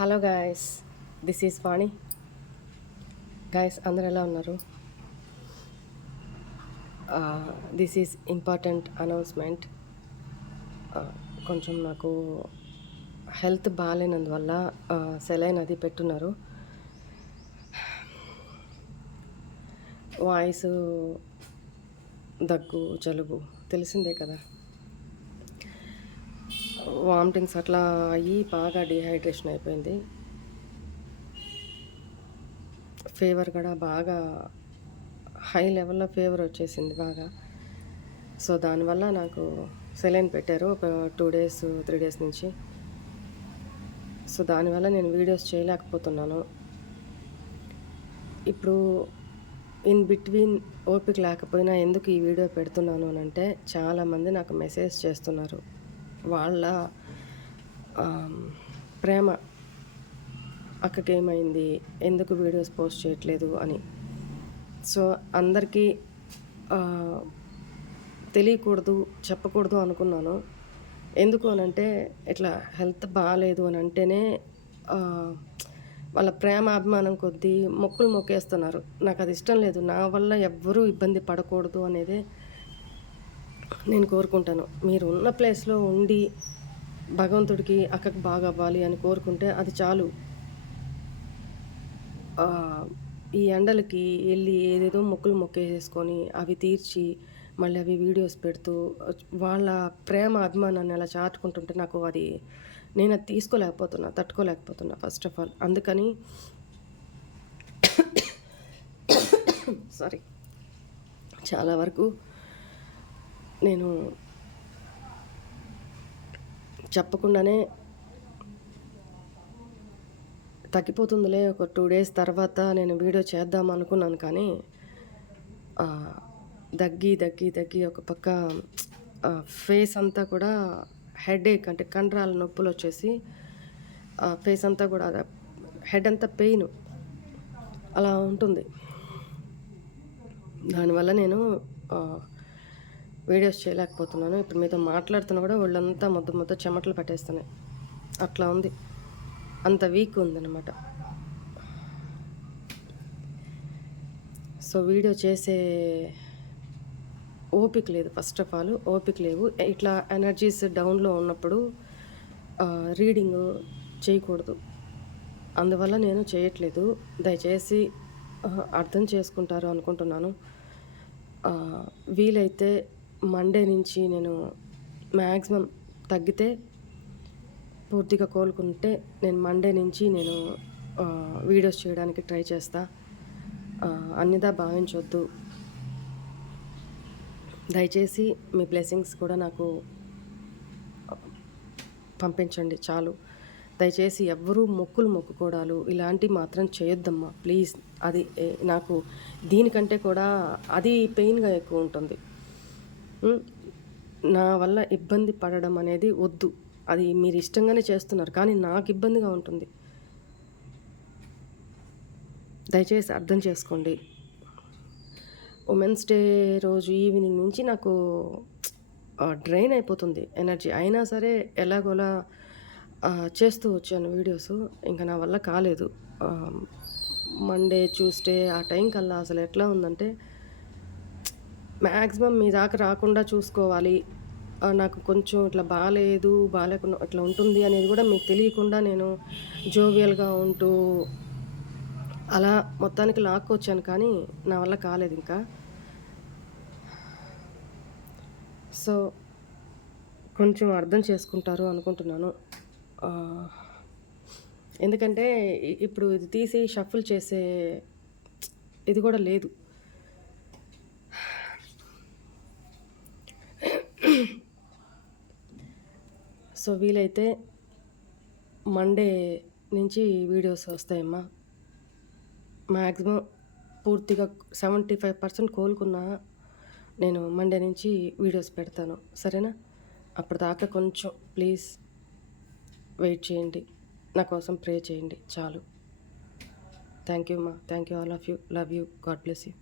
Hello guys this is Vani guys అందరు ఎలా ఉన్నారు? దిస్ ఈజ్ ఇంపార్టెంట్ అనౌన్స్మెంట్ కొంచెం నాకు హెల్త్ బాగాలేనందువల్ల uh, సెలైన్ అది పెట్టున్నారు. వాయిస్ దగ్గు జలుబు తెలిసిందే కదా? వామిటింగ్స్ అట్లా అయ్యి బాగా డిహైడ్రేషన్ అయిపోయింది. ఫీవర్ కూడా బాగా హై లెవెల్లో ఫీవర్ వచ్చేసింది బాగా. సో దానివల్ల నాకు సెలైన్ పెట్టారు ఒక టూ డేస్ త్రీ డేస్ నుంచి. సో దానివల్ల నేను వీడియోస్ చేయలేకపోతున్నాను. ఇప్పుడు ఇన్ బిట్వీన్ ఓపిక లేకపోయినా ఎందుకు ఈ వీడియో పెడుతున్నాను అని అంటే చాలామంది నాకు మెసేజ్ చేస్తున్నారు. వాళ్ళ ప్రేమ అక్కకేమైంది ఎందుకు వీడియోస్ పోస్ట్ చేయట్లేదు అని. సో అందరికీ తెలియకూడదు చెప్పకూడదు అనుకున్నాను. ఎందుకు అని అంటే ఇట్లా హెల్త్ బాగాలేదు అని అంటేనే వాళ్ళ ప్రేమ అభిమానం కొద్దీ మొక్కులు మొక్కేస్తున్నారు. నాకు అది ఇష్టం లేదు. నా వల్ల ఎవ్వరూ ఇబ్బంది పడకూడదు అనేది నేను కోరుకుంటాను. మీరు ఉన్న ప్లేస్లో ఉండి భగవంతుడికి అక్కకు బాగా అవ్వాలి అని కోరుకుంటే అది చాలు. ఈ ఎండలకి వెళ్ళి ఏదేదో మొక్కులు మొక్కేసేసుకొని అవి తీర్చి మళ్ళీ అవి వీడియోస్ పెడుతూ వాళ్ళ ప్రేమ అభిమానాన్ని అలా చాటుకుంటుంటే నాకు అది నేను అది తీసుకోలేకపోతున్నా తట్టుకోలేకపోతున్నా ఫస్ట్ ఆఫ్ ఆల్. అందుకని సారీ. చాలా వరకు నేను చెప్పకుండానే తగ్గిపోతుందిలే ఒక టూ డేస్ తర్వాత నేను వీడియో చేద్దాం అనుకున్నాను కానీ దగ్గి దగ్గి దగ్గి ఒక పక్క ఫేస్ అంతా కూడా హెడేక్ అంటే కండరాల నొప్పులు వచ్చేసి ఫేస్ అంతా కూడా హెడ్ అంతా పెయిన్ అలా ఉంటుంది. దానివల్ల నేను వీడియోస్ చేయలేకపోతున్నాను. ఇప్పుడు మీతో మాట్లాడుతున్నా కూడా వాళ్ళంతా మొత్తం మొత్తం చెమటలు పట్టేస్తున్నాయి. అట్లా ఉంది. అంత వీక్ ఉందన్నమాట. సో వీడియో చేసే ఓపిక లేదు. ఫస్ట్ ఆఫ్ ఆల్ ఓపిక లేవు. ఇట్లా ఎనర్జీస్ డౌన్లో ఉన్నప్పుడు రీడింగ్ చేయకూడదు. అందువల్ల నేను చేయట్లేదు. దయచేసి అర్థం చేసుకుంటారు అనుకుంటున్నాను. వీలైతే మండే నుంచి నేను మ్యాక్సిమం తగ్గితే పూర్తిగా కోలుకుంటే నేను మండే నుంచి నేను వీడియోస్ చేయడానికి ట్రై చేస్తా. అన్నిదా భావించొద్దు. దయచేసి మీ బ్లెస్సింగ్స్ కూడా నాకు పంపించండి చాలు. దయచేసి ఎవ్వరూ మొక్కులు మొక్కుకోవడాలు ఇలాంటివి మాత్రం చేయొద్దమ్మా. ప్లీజ్ అది నాకు దీనికంటే కూడా అది పెయిన్గా ఎక్కువ ఉంటుంది. నా వల్ల ఇబ్బంది పడడం అనేది వద్దు. అది మీరు ఇష్టంగానే చేస్తున్నారు కానీ నాకు ఇబ్బందిగా ఉంటుంది. దయచేసి అర్థం చేసుకోండి. ఉమెన్స్ డే రోజు ఈవినింగ్ నుంచి నాకు డ్రైన్ అయిపోతుంది ఎనర్జీ. అయినా సరే ఎలాగోలా చేస్తూ వచ్చాను వీడియోస్. ఇంకా నా వల్ల కాలేదు. మండే ట్యూస్డే ఆ టైం కల్లా అసలు ఎట్లా ఉందంటే మ్యాక్సిమం మీ దాకా రాకుండా చూసుకోవాలి. నాకు కొంచెం ఇట్లా బాగాలేదు బాగాలేకుండా ఇట్లా ఉంటుంది అనేది కూడా మీకు తెలియకుండా నేను జోవియల్గా ఉంటూ అలా మొత్తానికి లాక్కొచ్చాను కానీ నా వల్ల కాలేదు ఇంకా. సో కొంచెం అర్థం చేసుకుంటారు అనుకుంటున్నాను. ఎందుకంటే ఇప్పుడు ఇది తీసి షఫుల్ చేసే ఇది కూడా లేదు. సో వీలైతే మండే నుంచి వీడియోస్ వస్తాయమ్మా. మ్యాక్సిమం పూర్తిగా సెవెంటీ ఫైవ్ పర్సెంట్ కోలుకున్నా నేను మండే నుంచి వీడియోస్ పెడతాను. సరేనా? అప్పటిదాకా కొంచెం ప్లీజ్ వెయిట్ చేయండి. నా కోసం ప్రే చేయండి. చాలు. థ్యాంక్ యూ మా thank you all of you love you God bless you